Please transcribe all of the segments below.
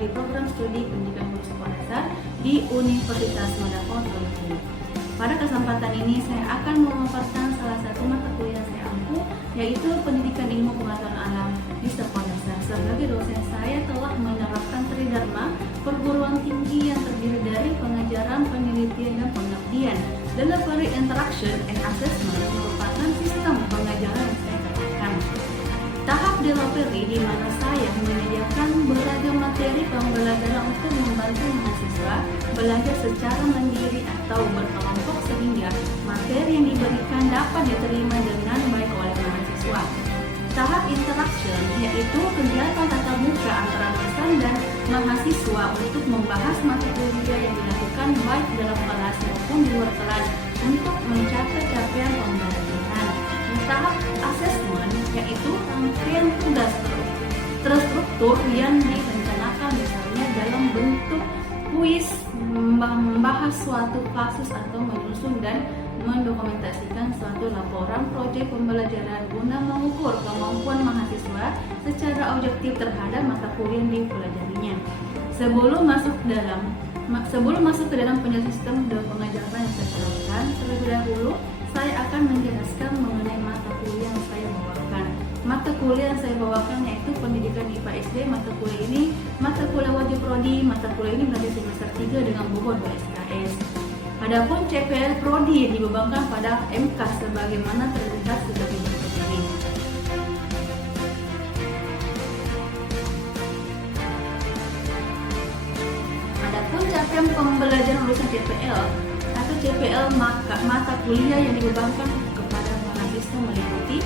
di program studi pendidikan guru sekolah dasar di Universitas Madapon Solo. Pada kesempatan ini saya akan memaparkan salah satu mata kuliah yang saya ampu, yaitu pendidikan ilmu pengetahuan alam di sekolah dasar. Sebagai dosen, saya telah menerapkan Tridharma perguruan tinggi yang terdiri dari pengajaran, penelitian, dan pengabdian. Delivery, Interaction, and Assessment merupakan sistem pengajaran yang saya terapkan. Tahap delivery di mana saya menyediakan beragam materi pembelajaran untuk membantu mahasiswa belajar secara mandiri atau berkelompok sehingga materi yang diberikan dapat diterima dengan baik oleh mahasiswa. Tahap interaction yaitu kegiatan tatap muka antara dosen dan mahasiswa untuk membahas mata kuliah yang dilakukan baik dalam kelas maupun di luar kelas untuk mencapai capaian pembelajaran. Tahap assessment yaitu rangkaian tugas terstruktur yang direncanakan misalnya dalam bentuk kuis, membahas suatu kasus atau menyusun dan mendokumentasikan suatu laporan proyek pembelajaran guna mengukur kemampuan mahasiswa secara objektif terhadap mata kuliah yang dipelajarinya. Sebelum masuk ke dalam penjelasan sistem dan pengajaran yang saya terapkan, terlebih dahulu saya akan menjelaskan mengenai mata kuliah yang saya bawakan. Mata kuliah yang saya bawakan yaitu pendidikan IPA SD. Mata kuliah ini mata kuliah wajib prodi. Mata kuliah ini berada semester 3 dengan bobot 2 SKS. Adapun CPL prodi dibebankan pada MK sebagaimana terlihat sebagai berikut ini. Adapun capaian pembelajaran lulusan CPL atau CPL mata kuliah yang dibebankan kepada mahasiswa meliputi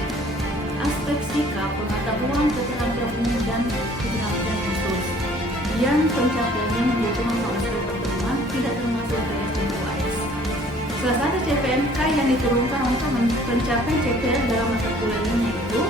aspek sikap, pengetahuan, keterampilan umum, dan keterampilan khusus yang pencapaiannya membutuhkan proses pertemuan tidak termasuk TS dan UAS. Salah satu CPMK yang diturunkan untuk mencapai CPL dalam mata kuliah ini yaitu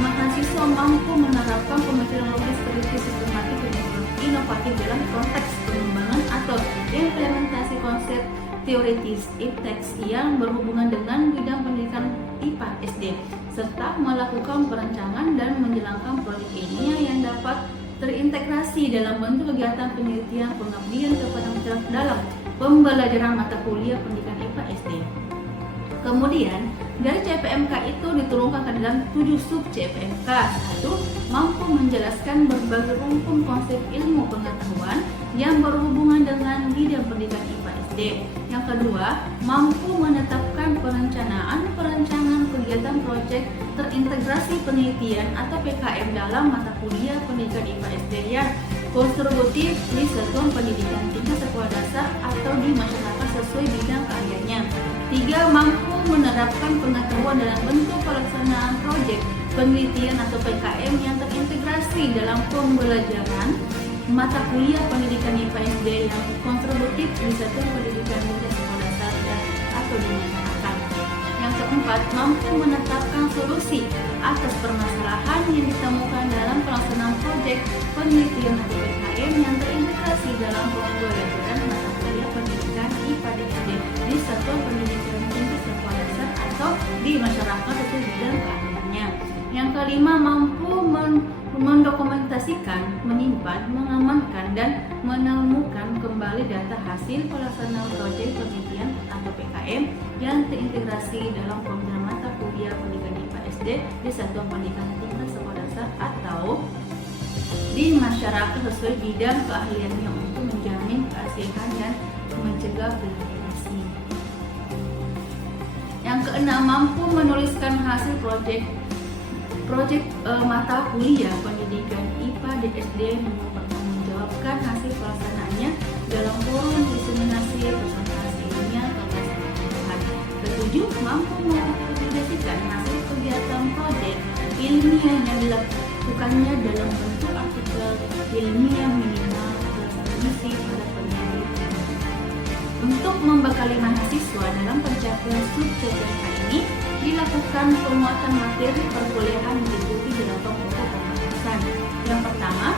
mahasiswa mampu menerapkan pemikiran logis, kritis, sistematik, dan inovatif dalam konteks pengembangan atau implementasi konsep teoritis IPTEX yang berhubungan dengan bidang pendidikan IPA SD, serta melakukan perencanaan dan menjalankan proyek ilmiah yang dapat terintegrasi dalam bentuk kegiatan penelitian pengabdian kepada masyarakat dalam pembelajaran mata kuliah pendidikan IPA SD. Kemudian, dari CPMK itu diturunkan ke dalam 7 sub CPMK. 1. Mampu menjelaskan berbagai rumpun konsep ilmu pengetahuan yang berhubungan dengan bidang pendidikan IPA SD. Yang kedua, mampu menetapkan perencanaan kegiatan proyek terintegrasi penelitian atau PKM dalam mata kuliah pendidikan IPA SD yang kontributif di satuan pendidikan tingkat sekolah dasar atau di masyarakat sesuai bidang keahliannya. 3. Mampu menerapkan pengetahuan dalam bentuk pelaksanaan proyek penelitian atau PKM yang terintegrasi dalam pembelajaran mata kuliah pendidikan IPA SD yang kontributif di satuan pendidikan tingkat sekolah dasar atau di masyarakat. Yang keempat, mampu menetapkan solusi atas permasalahan yang ditemukan dalam pelaksanaan proyek penelitian atau PKM yang terintegrasi dalam pembelajaran mata kuliah pendidikan IPA SD di satuan pendidikan tingkat sekolah dasar atau di masyarakat sesuai bidang keahliannya. Yang kelima, mampu mendokumentasikan, menyimpan, mengamankan, dan menemukan kembali data hasil pelaksanaan proyek penelitian atau PKM yang terintegrasi dalam program mata kuliah pendidikan IPA SD di satuan pendidikan tingkat sekolah dasar atau di masyarakat sesuai bidang keahliannya untuk menjamin keasihan dan mencegah kriminalisasi. Yang keenam, mampu menuliskan hasil proyek mata kuliah pendidikan IPA di SD, mempertanggungjawabkan hasil pelaksanaannya dalam forum diseminasi presentasi ilmiah kelas kebutuhan. Ketujuh, mampu mempublikasikan hasil kegiatan proyek ilmiah yang dilakukannya dalam bentuk artikel ilmiah minimal tertransmisi pada penelitian. Untuk membekali mahasiswa dalam pencapaian sub-CPMK ini, dilakukan penguatan materi perkuliahan meliputi 8 pokok pembahasan. Yang pertama,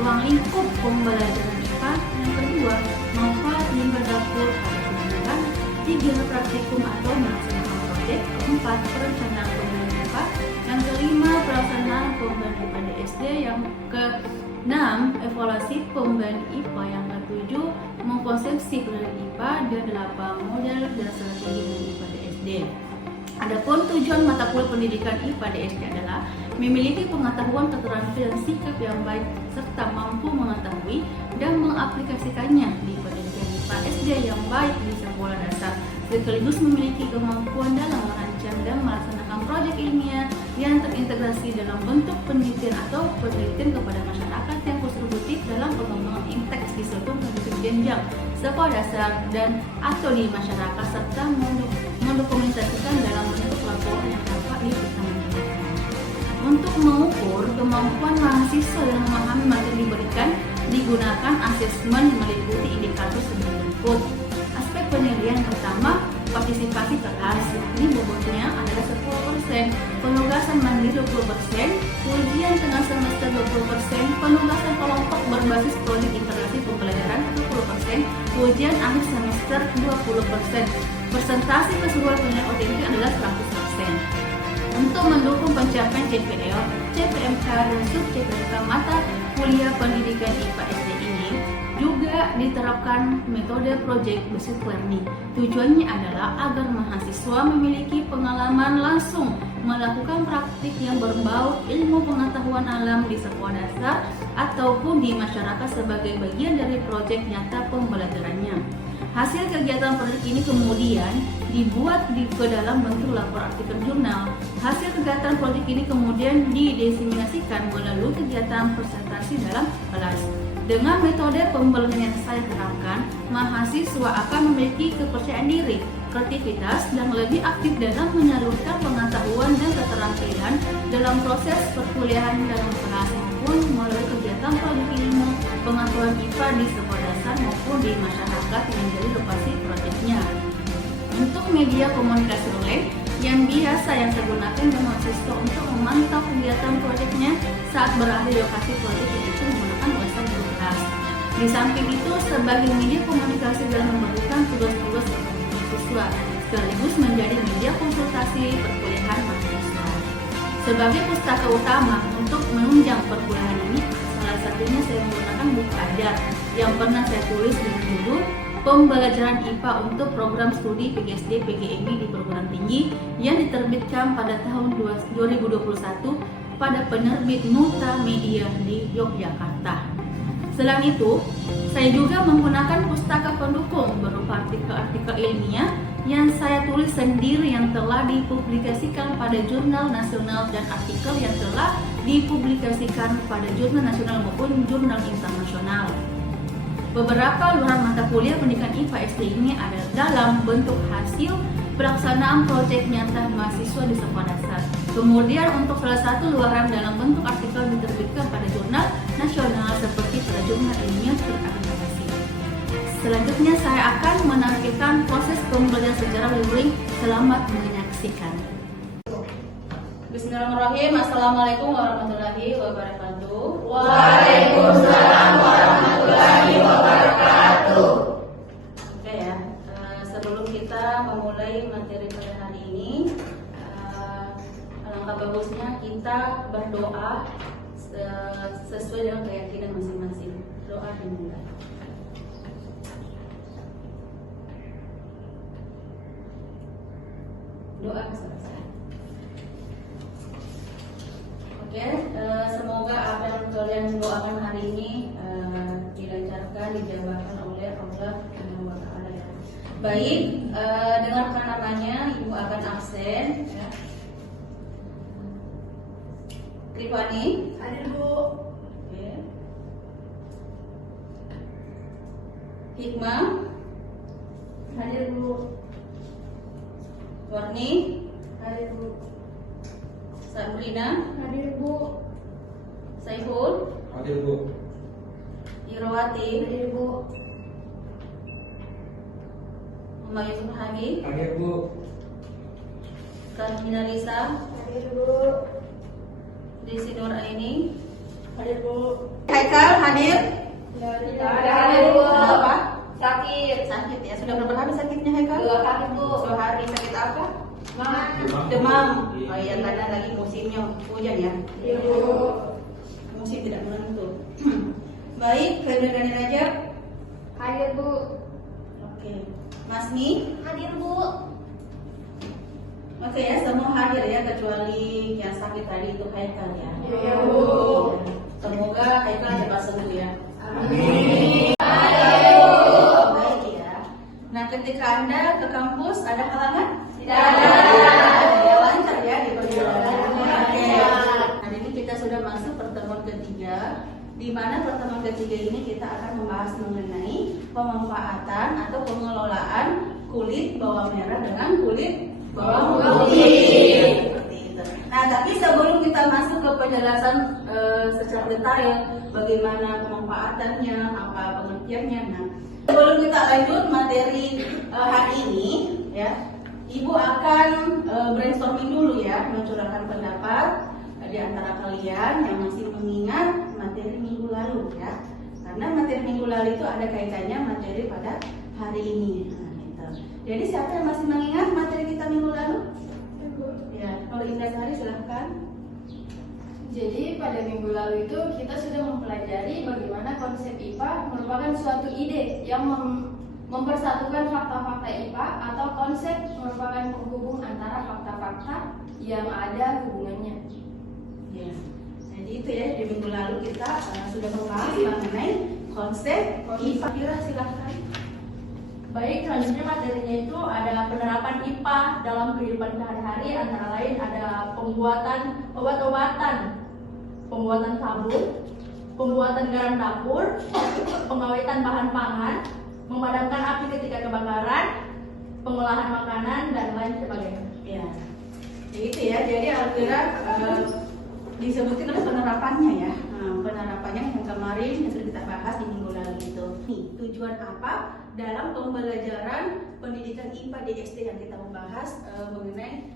ruang lingkup pembelajaran IPA. Yang kedua, manfaat limbah dapur pada pembelajaran. 3. Praktikum atau melaksanakan proyek. 4. Perencanaan pembelajaran IPA. Yang kelima, pelaksanaan pembelajaran IPA di SD. Yang 6. Evaluasi pemberian IPA. Yang ke-7, mengkonsepsi pemberian IPA dan 8. Model dan strategi IPA di SD. Adapun tujuan mata kuliah pendidikan IPA di SD adalah memiliki pengetahuan, keterampilan, sikap yang baik serta mampu mengetahui dan mengaplikasikannya di pendidikan IPA SD yang baik di sekolah dasar, sekaligus memiliki kemampuan dalam merancang dan melaksanakan proyek ilmiah yang terintegrasi dalam bentuk penelitian atau penelitian kepada masyarakat yang kontributif dalam pengembangan inteks di seluruh pendidikan jenjang sekolah dasar dan atau di masyarakat, serta mendokumentasikan dalam bentuk laporan yang dapat dipertanggungjawabkan. Untuk mengukur kemampuan mahasiswa dalam memahami materi diberikan, digunakan asesmen meliputi indikator sebagai berikut. Aspek penilaian pertama, partisipasi kelas, ini bobotnya adalah 10%, penugasan mandiri 20%, ujian tengah semester 20%, penugasan kelompok berbasis proyek integrasi pembelajaran 20%, ujian akhir semester 20%, persentase keseluruhan penilaian OTT adalah 100%. Untuk mendukung pencapaian CPL, CPMK, dan sub-CPMK mata kuliah pendidikan IPA SD ini juga diterapkan metode project based learning. Tujuannya adalah agar mahasiswa memiliki pengalaman langsung melakukan praktik yang berbau ilmu pengetahuan alam di sekolah dasar ataupun di masyarakat sebagai bagian dari proyek nyata pembelajarannya. Hasil kegiatan proyek ini kemudian dibuat ke dalam bentuk laporan artikel jurnal. Hasil kegiatan proyek ini kemudian didiseminasikan melalui kegiatan presentasi dalam kelas. Dengan metode pembelajaran yang saya terapkan, mahasiswa akan memiliki kepercayaan diri, kreativitas, dan lebih aktif dalam menyalurkan pengetahuan dan keterampilan dalam proses perkuliahan dalam kelas maupun melalui kegiatan proyek ilmu pengetahuan IPA di sekolah dasar maupun di masyarakat yang menjadi lokasi proyeknya. Untuk media komunikasi online yang biasa yang saya gunakan dengan mahasiswa untuk memantau kegiatan proyeknya saat berada di lokasi proyek, yaitu menggunakan website grup kelas. Di samping itu, sebagai media komunikasi dalam memberikan tugas-tugas kepada mahasiswa, sekaligus menjadi media konsultasi perkuliahan mahasiswa. Sebagai pustaka utama untuk menunjang perkuliahan ini, salah satunya saya menggunakan buku ajar yang pernah saya tulis dengan judul Pembelajaran IPA untuk Program Studi PGSD PGMI di Perguruan Tinggi yang diterbitkan pada tahun 2021 pada penerbit Nuta Media di Yogyakarta. Selain itu, saya juga menggunakan pustaka pendukung berupa artikel-artikel ilmiah yang saya tulis sendiri yang telah dipublikasikan pada jurnal nasional dan artikel yang telah dipublikasikan pada jurnal nasional maupun jurnal internasional. Beberapa luaran mata kuliah pendidikan IPA SD ini ada dalam bentuk hasil pelaksanaan proyek nyata mahasiswa di sekolah dasar. Kemudian untuk salah satu luaran dalam bentuk artikel diterbitkan pada jurnal nasional seperti pada jurnal ilmiah terakreditasi. Selanjutnya saya akan menampilkan proses pembelajaran secara luring. Selamat menyaksikan. Bismillahirrahmanirrahim. Assalamualaikum warahmatullahi wabarakatuh. Waalaikumsalam warahmatullahi wabarakatuh. Oke ya, sebelum kita memulai materi pada hari ini, alangkah bagusnya kita berdoa sesuai dengan keyakinan masing-masing. Doa dimulai. Doa selesai. Oke, semoga apa yang kalian doakan hari ini dilancarkan, dijabahkan oleh Allah Subhanahu wa Ta'ala ya. Baik, dengarkan namanya, Ibu akan absen. Ya. Rifani, Hadir Bu. Oke. Hikmah, Hadir Bu. Warni, Hadir Bu. Sabrina, Hadir Bu. Saiful, Hadir Bu. Irwati, Hadir Bu. Muhammad Yusuf Hadi, Hadir Bu. Karmina Lisa, Hadir Bu. Desi Nur Aini, Hadir Bu. Haikal hadir. Hadir Bu. Kenapa? Sakit. Sakit ya. Sudah berapa hari sakitnya Haikal? 2 hari Bu. 2 hari. Sakit apa? Semangat. Demam. Oh iya, karena lagi musimnya hujan ya. Hadir Bu. Musim tidak menentu. Baik, Febri Rani Rajab. Hadir Bu. Oke. Masmi. Hadir Bu. Oke ya, semua hadir ya kecuali yang sakit tadi itu Haikal ya. Iya, Bu. Semoga Haikal cepat sembuh ya. Amin. Baik ya. Nah, ketika Anda ke kampus ada halangan? Tidak ada. Ya, lancar ya di perjalanan. Oke. Hari ini kita sudah masuk pertemuan ketiga, di mana pertemuan ketiga ini kita akan membahas mengenai pemanfaatan atau pengelolaan kulit bawang merah dengan kulit bawang putih. Seperti itu. Nah, tapi sebelum kita masuk ke penjelasan secara detail bagaimana pemanfaatannya, apa pengertiannya. Nah, sebelum kita lanjut materi hari ini, ya, Ibu akan brainstorming dulu ya, mencurahkan pendapat di antara kalian yang masih mengingat materi minggu lalu ya. Karena materi minggu lalu itu ada kaitannya materi pada hari ini. Nah, gitu. Jadi siapa yang masih mengingat materi kita minggu lalu? Ya, kalau Indah Sari silahkan. Jadi pada minggu lalu itu kita sudah mempelajari bagaimana konsep IPA merupakan suatu ide yang mempersatukan fakta-fakta IPA atau konsep merupakan penghubung antara fakta-fakta yang ada hubungannya. Ya. Jadi itu ya, di minggu lalu kita sudah membahas mengenai konsep IPA. Kira silahkan. Baik, selanjutnya materinya itu ada penerapan IPA dalam kehidupan sehari-hari, antara lain ada pembuatan obat-obatan, pembuatan sabun, pembuatan garam dapur, pengawetan bahan pangan, memadamkan api ketika kebakaran, pengolahan makanan, dan lain sebagainya. Ya. Itu ya, jadi Alvira disebutkan oleh penerapannya ya. Nah, penerapannya yang kemarin yang sudah kita bahas di minggu lalu itu. Nih, tujuan apa dalam pembelajaran pendidikan IPA di SD yang kita membahas mengenai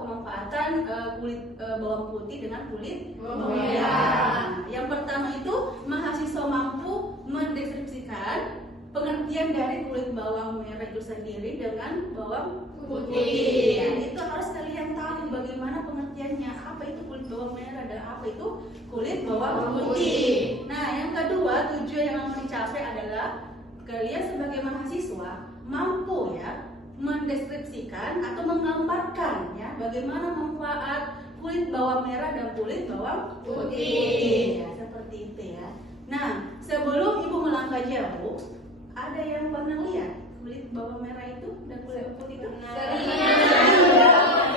pemanfaatan kulit bawang putih dengan kulit bawang merah. Yang pertama itu mahasiswa mampu mendeskripsikan pengertian dari kulit bawang merah itu sendiri dengan bawang putih. Ya, itu harus kalian tahu bagaimana pengertiannya, apa itu kulit bawang merah dan apa itu kulit bawang putih. Nah, yang kedua, tujuan yang mau dicapai adalah kalian sebagai mahasiswa mampu ya mendeskripsikan atau menggambarkan ya bagaimana manfaat kulit bawang merah dan kulit bawang putih. Ya, seperti itu ya. Nah, sebelum Ibu melangkah jauh, ada yang pernah lihat kulit bawang merah itu dan kulit putih itu?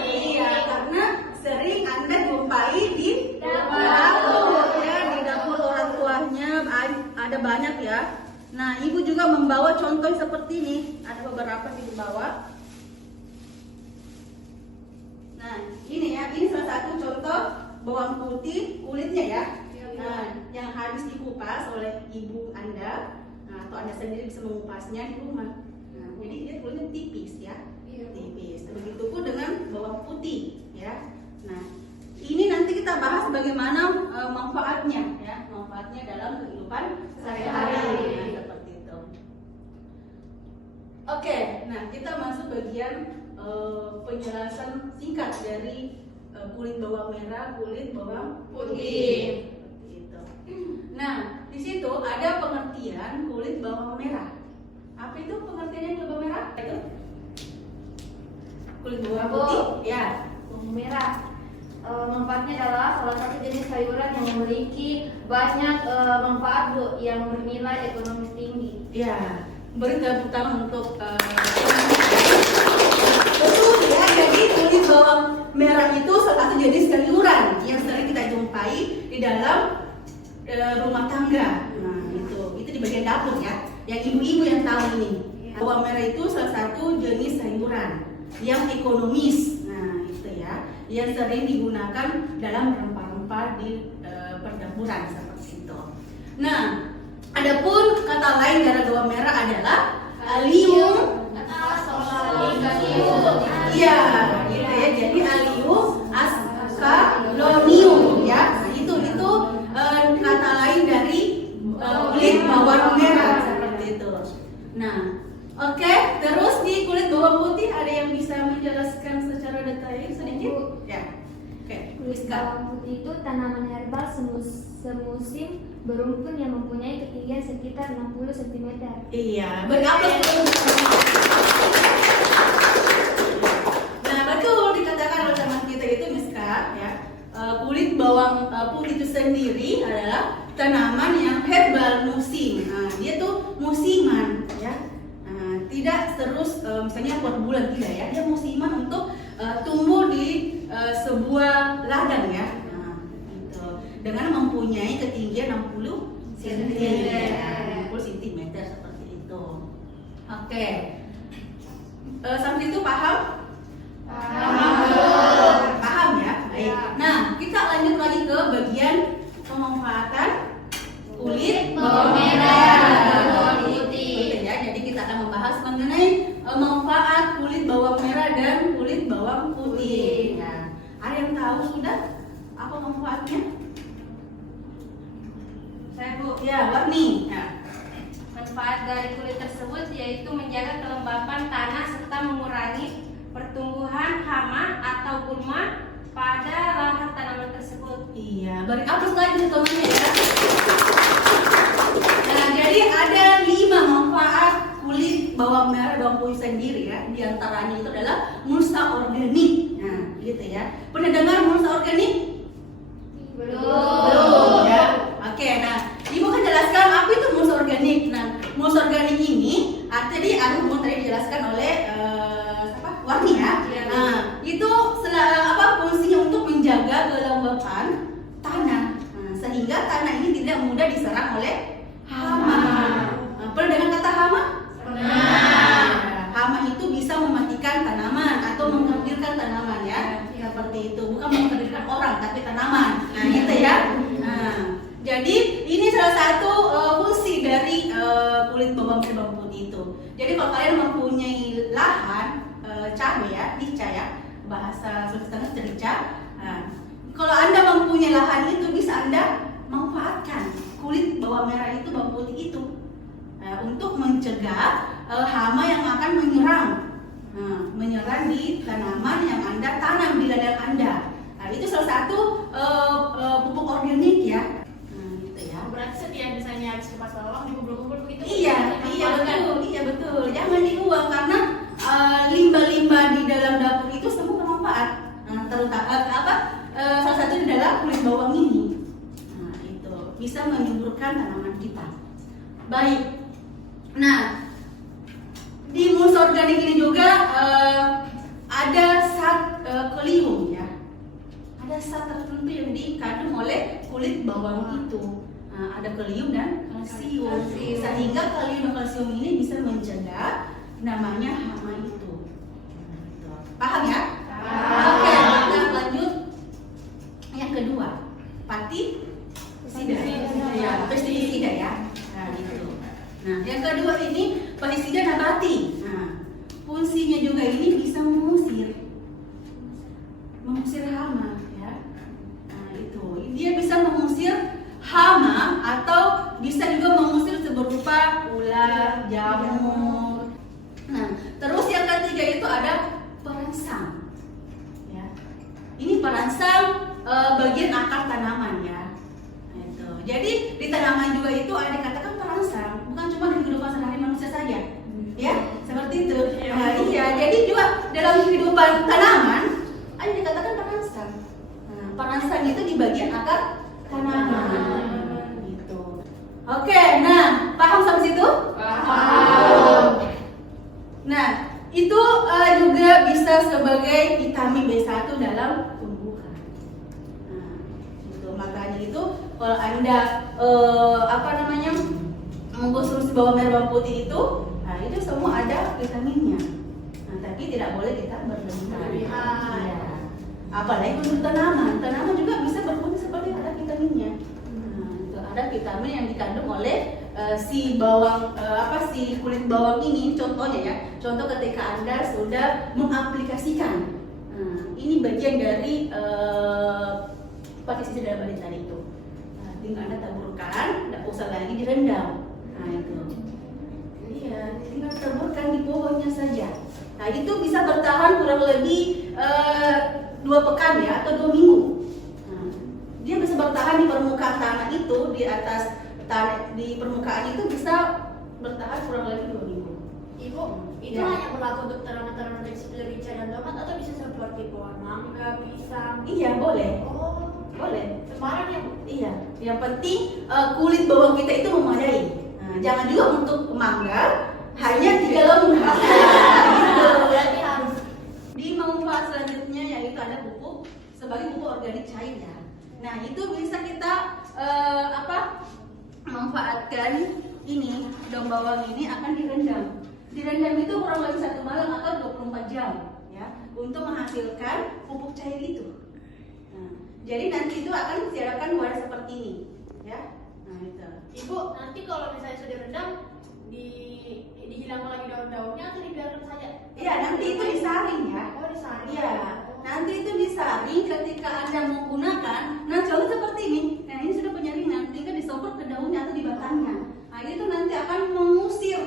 Iya, karena sering Anda jumpai di dapur ya, di dapur orang tuanya ada banyak ya. Nah, Ibu juga membawa contoh seperti ini. Ada beberapa di bawah. Nah, ini ya, ini salah satu contoh bawang putih kulitnya ya. Nah, yang habis dikupas oleh ibu Anda. Nah, atau Anda sendiri bisa mengupasnya di rumah. Nah, jadi dia kulitnya tipis ya. Tipis. Begitupun dengan bawang putih ya. Nah, ini nanti kita bahas bagaimana manfaatnya ya, manfaatnya dalam kehidupan sehari-hari. Nah, seperti itu. Oke, nah kita masuk bagian penjelasan singkat dari kulit bawang merah, kulit bawang putih. Seperti itu. Nah, di situ ada pengertian kulit bawang merah. Apa itu pengertiannya kulit bawang merah? Itu kulit bawang putih. Ya. Bawang merah. Manfaatnya adalah salah satu jenis sayuran yang memiliki banyak manfaat Bu, yang bernilai ekonomis tinggi. Ya, beri tepuk tangan untuk betul ya. Jadi kulit bawang merah itu salah satu jenis sayuran yang sering kita jumpai di dalam rumah tangga. Nah, itu di bagian dapur ya. Yang ibu-ibu yang tahu ini. Bawang merah itu salah satu jenis sayuran yang ekonomis. Nah, itu ya, yang sering digunakan dalam rempah-rempah di perdapuran seperti itu. Nah, adapun kata lain dari bawang merah adalah allium ascalonium. Iya, gitu ya. Jadi allium ascalonium ya. Itu kata lain dari kulit bawang merah seperti itu. Nah, oke, terus di kulit bawang putih ada yang bisa menjelaskan secara detail sedikit? Ya. Oke, Rizka. bawang putih itu tanaman herbal semusim berumpun yang mempunyai ketinggian sekitar 60 cm. Iya, beraplus. Nah, betul dikatakan oleh teman kita itu Miska, ya. Kulit bawang putih itu sendiri adalah tanaman yang herbal musim. Nah, dia tuh musiman, ya. Tidak terus misalnya per bulan, tidak ya. Dia musiman untuk tumbuh di sebuah ladang, ya. Nah, gitu. Dengan mempunyai ketinggian 60 cm. 60 cm seperti itu. Oke. Sampai itu paham? Paham ya? Baik. Nah, kita lanjut lagi ke bagian pemanfaatan kulit bawang merah dan bawang putih. Ya, jadi kita akan membahas mengenai manfaat kulit bawang merah dan kulit bawang putih. Nah, ada yang tahu sudah apa manfaatnya? Saya Bu, Ya, Warni. Ya. manfaat dari kulit tersebut yaitu menjaga kelembapan tanah serta mengurangi pertumbuhan hama atau gulma pada lahan tanaman tersebut. Iya, beri aplaus lagi teman-teman ya. Nah, jadi ada 5 manfaat kulit bawang merah bawang putih sendiri ya. Di antaranya itu adalah mulsa organik. Nah, gitu ya. Pernah dengar mulsa organik? Belum ya. Oke, nah, Ibu kan jelaskan apa itu mulsa organik. Nah, mulsa organik ini tadi ada tadi dijelaskan oleh Warni ya. Nah, itu fungsinya untuk menjaga kelembapan tanah. Nah, sehingga tanah ini tidak mudah diserang oleh hama. Nah, pernah dengar kata hama? Pernah. Hama itu bisa mematikan tanaman atau mengkerdilkan tanaman ya. Seperti itu, bukan mengkerdilkan orang tapi tanaman. Nah, gitu ya. Nah, jadi ini salah satu fungsi dari kulit bawang putih itu. Jadi kalau kalian mempunyai lahan cabai ya, rica ya, bahasa Sulawesi Tengah rica. Nah, kalau Anda mempunyai lahan itu bisa Anda manfaatkan kulit bawang merah itu, bawang putih itu untuk mencegah hama yang akan menyerang di tanaman yang Anda tanam di ladang Anda. Nah, itu salah satu pupuk organik ya. Nah, gitu ya. Berarti setiap misalnya habis kupas bawang dikumpul-kumpul begitu. Iya betul. Jangan dibuang karena limbah-limbah di dalam dapur itu semua bermanfaat. Nah, terutama salah satunya adalah kulit bawang ini. Nah, itu bisa menyuburkan tanaman kita. Baik. Nah, di mulsa organik ini juga ada zat kalium ya. Ada zat tertentu yang dikandung oleh kulit bawang itu. Nah, ada kalium dan kalsium. Sehingga kalium dan kalsium ini bisa mencegah namanya hama itu. Paham ya? Oke, kita lanjut yang kedua, pestisida ya. Nah, gitu. Nah, yang kedua ini pestisida nabati. Nah, fungsinya juga ini bisa mengusir hama ya. Nah, itu dia bisa mengusir hama atau bisa juga mengusir berupa ular, jamur. Nah, terus yang ketiga itu ada perangsang. Ya. Ini perangsang bagian akar tanaman ya. Nah, itu. Jadi di tanaman juga itu ada dikatakan perangsang, bukan cuma di kehidupan sehari manusia saja. Ya, seperti itu. Nah, iya, jadi juga dalam kehidupan tanaman ada dikatakan perangsang. Nah, perangsang itu di bagian akar tanaman. Gitu. Oke, nah, paham sampai situ? Paham. Nah, itu juga bisa sebagai vitamin B1 dalam tumbuhan. Nah, gitu. Makanya itu kalau Anda mengkonsumsi bawang merah bawang putih itu, nah itu semua ada vitaminnya. Nah, tapi tidak boleh kita berlebihan. Ya. Apalagi untuk tanaman juga bisa berfungsi seperti ada vitaminnya. Nah, itu ada vitamin yang dikandung oleh si kulit bawang ini. Contohnya ya, contoh ketika Anda sudah mengaplikasikan, ini bagian dari pestisida dalam tadi itu. Nah, tinggal Anda taburkan, tidak usah lagi direndam. Nah, itu. Iya, tinggal taburkan di pohonnya saja. Nah, itu bisa bertahan kurang lebih 2 pekan ya atau 2 minggu. Nah, bertahan di permukaan tanah itu, di atas tanah, di permukaan itu bisa bertahan kurang lebih 2 minggu. Ibu, itu Ya. hanya berlaku untuk tanaman-tanaman seperti rica dan tomat atau bisa seperti pohon mangga, pisang? Iya, boleh. Oh, Boleh. sembarang ya Bu? Iya, yang penting kulit bawang kita itu memadai. Nah, jangan juga untuk mangga hanya 3 lembar. Gitu. Berarti harus Di manfaat selanjutnya yaitu ada pupuk sebagai pupuk organik cair ya. Nah, itu bisa kita manfaatkan ini daun bawang ini akan direndam. Direndam itu kurang lebih 1 malam atau 24 jam ya untuk menghasilkan pupuk cair itu. Nah, jadi nanti itu akan disiapkan wadah seperti ini ya. Nah, itu. Ibu, nanti kalau misalnya sudah rendam dihilangkan lagi daun-daunnya atau dibiarkan saja? Iya, nanti itu disaring ya. Oh, disaring. Iya, nanti itu disaring ketika Anda menggunakan. Nah, contoh seperti ini. Nah, ini sudah penyaringan, tinggal disemprot ke daunnya atau di batangnya. Nah, itu nanti akan mengusir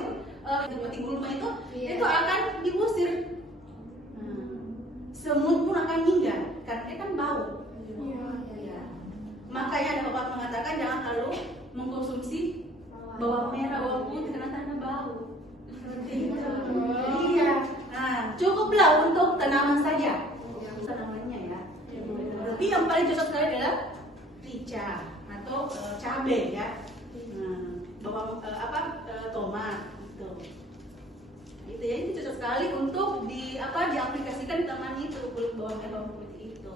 seperti gulma itu, Iya. itu akan diusir. Semut pun akan minggat karena dia kan bau. Iya. Makanya ada bapak mengatakan jangan terlalu mengkonsumsi bawang merah, bawang putih karena bau. Seperti itu. Iya. Nah, cukuplah untuk tanaman saja. Tanamannya ya. Tapi yang paling cocok sekali adalah rica atau cabai ya. Bawang tomat gitu. Itu ya, ini cocok sekali untuk diaplikasikan di taman itu, kulit bawang putih itu.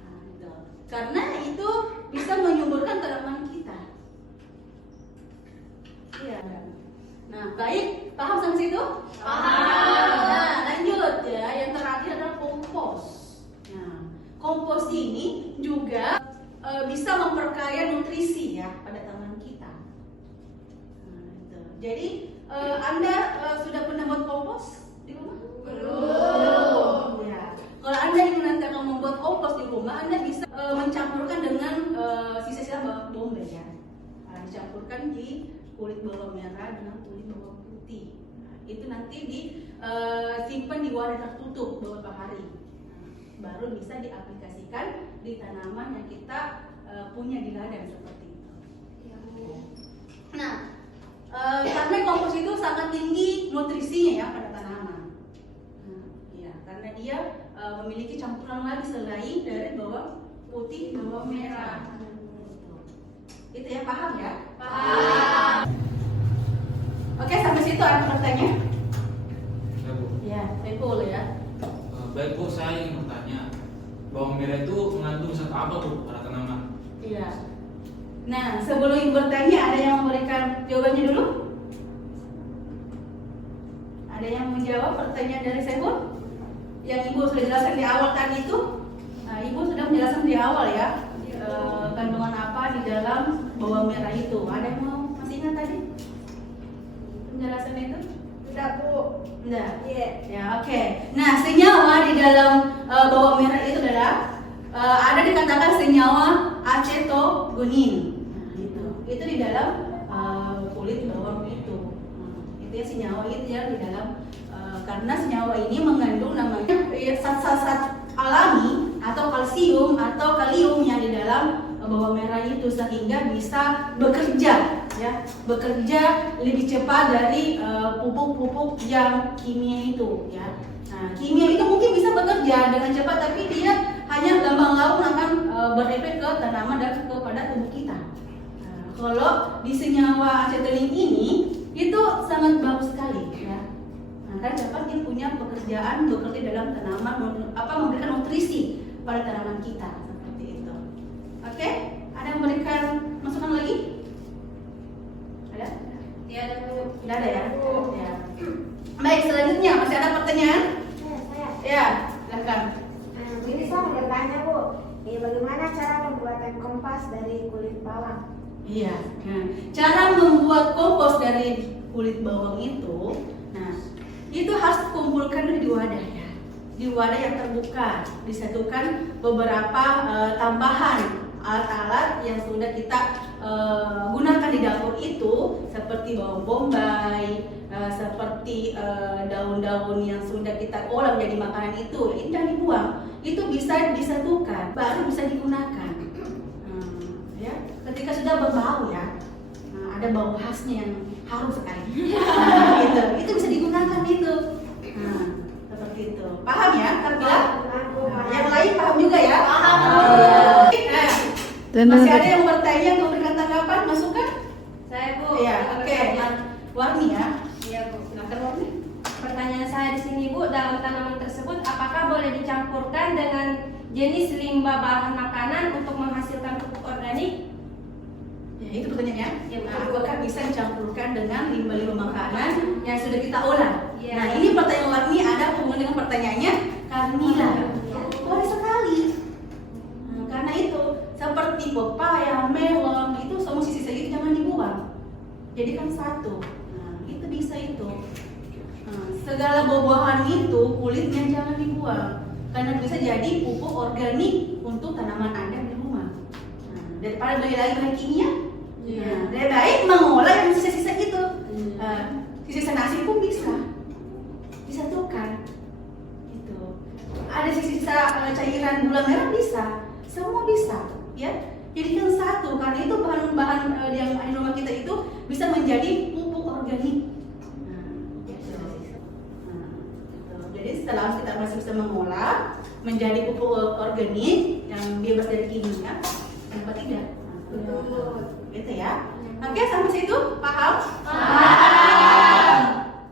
Nah, gitu. Karena itu bisa menyuburkan tanaman kita. Iya. Nah, baik, paham sampai situ? Paham. Nah, lanjut ya. Yang terakhir adalah kompos. Nah, kompos ini juga bisa memperkaya nutrisi ya pada tanaman kita. Nah, gitu. Jadi Anda sudah pernah buat kompos di rumah? Belum. Ya. Kalau Anda ingin nanti akan membuat kompos di rumah, Anda bisa mencampurkan dengan sisa-sisa bawang bombay ya. Nah, dicampurkan di kulit bawang merah dengan kulit bawang putih. Nah, itu nanti disimpan di wadah tertutup beberapa hari. Nah, baru bisa diaplikasikan di tanaman yang kita punya di ladang seperti itu. Nah, karena kompos itu sangat tinggi nutrisinya ya pada tanaman. Ya, karena dia memiliki campuran lagi selain dari bawang putih, bawang merah. Itu ya, paham ya? Paham. Oke, sampai situ ada pertanyaan? Ya Bu. Ya, Saiful ya. Baik Bu, saya ingin bertanya, bawang merah itu mengandung zat apa Bu pada tanaman? Iya. Nah, sebelum bertanya ada yang memberikan jawabannya dulu? Ada yang menjawab pertanyaan dari Saiful? Yang Ibu sudah jelaskan di awal tadi itu? Nah, Ibu sudah menjelaskan di awal ya kandungan apa di dalam bawang merah itu. Ada yang mau masih ingat tadi penjelasan itu? Tidak Bu. Enggak. Iya. Ya, oke. Nah, senyawa di dalam bawang merah itu adalah ada dikatakan senyawa acetogunin. Nah, itu di dalam kulit bawang itu. Itu ya senyawa itu ya di dalam karena senyawa ini mengandung namanya zat-zat alami atau kalsium atau kalium yang di dalam bawang merah itu sehingga bisa bekerja lebih cepat dari pupuk-pupuk yang kimia itu ya. Nah, kimia itu mungkin bisa bekerja dengan cepat tapi dia hanya lambat laun akan berefek ke tanaman dan kepada tubuh kita. Nah, kalau di senyawa acetylene ini itu sangat bagus sekali ya. Nah, kan dapat dia punya pekerjaan bekerja dalam tanaman memberikan nutrisi pada tanaman kita seperti itu. Oke, ada yang memberikan masukan lagi? Ada? Tiada Bu. Tidak ada ya? Ya. Baik, selanjutnya masih ada pertanyaan? Saya. Ya, silakan. Ini saya mau bertanya Bu, bagaimana cara pembuatan kompas dari kulit bawang? Iya. Nah, cara membuat kompos dari kulit bawang itu, nah itu harus kumpulkan di wadah ya. Di wadah yang terbuka, disatukan beberapa tambahan alat-alat yang sudah kita gunakan di dapur itu, seperti bawang bombay, seperti daun-daun yang sudah kita olah menjadi makanan itu, ini jangan dibuang. Itu bisa disatukan, baru bisa digunakan. ketika sudah berbau ya, ada bau khasnya yang harum sekali. Gitu. Itu bisa digunakan itu. Nah, seperti itu. Paham ya, Kamila? Yang lain paham juga ya? Paham. Masih ada yang bertanya atau memberikan tanggapan, masukan? Saya Bu. Iya, oke. Warni ya. Iya Bu. Silakan Warni. Pertanyaan saya di sini Bu, dalam tanaman tersebut apakah boleh dicampurkan dengan jenis limbah bahan makanan untuk menghasilkan pupuk organik? Ya, itu pertanyaannya. Ya, betul. Apakah bisa dicampurkan dengan limbah-limbah makanan yang sudah kita olah? Ya. Nah, ini pertanyaan Warni ada hubungan dengan pertanyaannya Kamila. Boleh sekali. Karena itu seperti pepaya, melon itu semua sisa itu jangan dibuang. Jadikan satu. Nah, itu bisa itu. Segala buah-buahan itu kulitnya jangan dibuang karena bisa jadi pupuk organik untuk tanaman Anda di rumah. Daripada beli lagi bahan kimia, lebih baik mengolah yang sisa-sisa itu. Sisa nasi pun bisa tukar. Itu ada sisa cairan gula merah bisa, semua bisa, ya. Jadikan satu karena itu bahan-bahan yang ada di rumah kita itu bisa menjadi pupuk organik. Jadi setelah kita masih bisa mengolah menjadi pupuk organik yang bebas dari kimia, kenapa tidak? Gitu ya. Oke, sampai situ paham? Paham.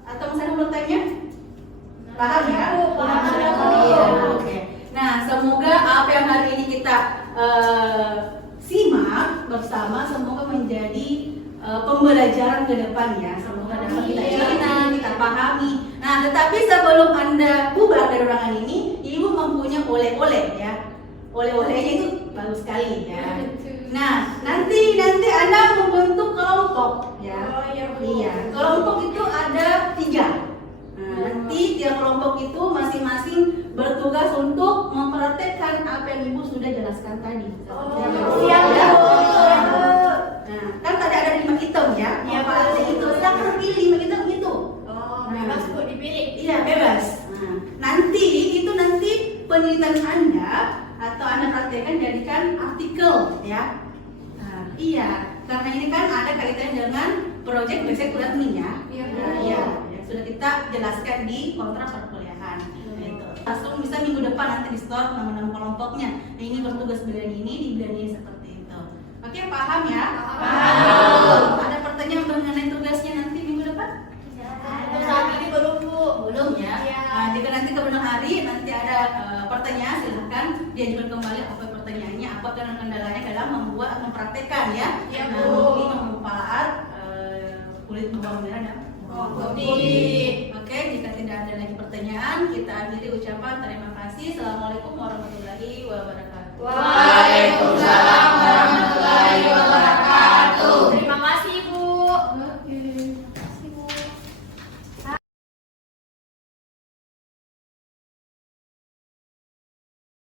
Atau masih ada bertanya? Paham ya? Paham. Oke. Nah, semoga apa yang hari ini kita simak bersama semoga menjadi pembelajaran ke depan ya. Semoga dapat kita ingat, kita pahami. Nah, tetapi sebelum Anda bubar dari ruangan ini, Ibu mempunyai oleh-oleh ya. Oleh-olehnya itu bagus sekali ya. Nah, nanti Anda membentuk kelompok ya. Iya, kelompok itu ada 3. Nah, nanti tiap kelompok itu masing-masing bertugas untuk mempraktekkan apa yang Ibu sudah jelaskan tadi. Siap ya? Nah, kan tadi ada 5 item ya. Manfaatnya itu, silakan pilih 5 item itu. Bebas Bu dipilih. Iya, bebas. Nah, nanti penelitian Anda atau Anda praktekkan jadikan artikel ya. Nah, iya, karena ini kan ada kaitannya dengan proyek riset kuliah ya. Iya, ya, sudah kita jelaskan di kontrak perkuliahan. Gitu. Langsung bisa minggu depan nanti di store nama-nama kelompoknya. Nah, ini bertugas bulan ini di bulan ini seperti itu. Oke, paham ya? Paham. Ada pertanyaan mengenai tugasnya nanti minggu depan? Saat ini belum Bu. Belum ya? Nah, jika nanti kemudian hari nanti ada pertanyaan, silahkan diajukan kembali apa pertanyaannya, apa kendalanya dalam membuat atau mempraktekkan ya. Iya, Nah, Bu. ini memanfaat kulit bawang merah dan bawang putih. putih. Oke, jika tidak ada lagi pertanyaan, kita akhiri ucapan terima kasih. Assalamualaikum warahmatullahi wabarakatuh. Waalaikumsalam.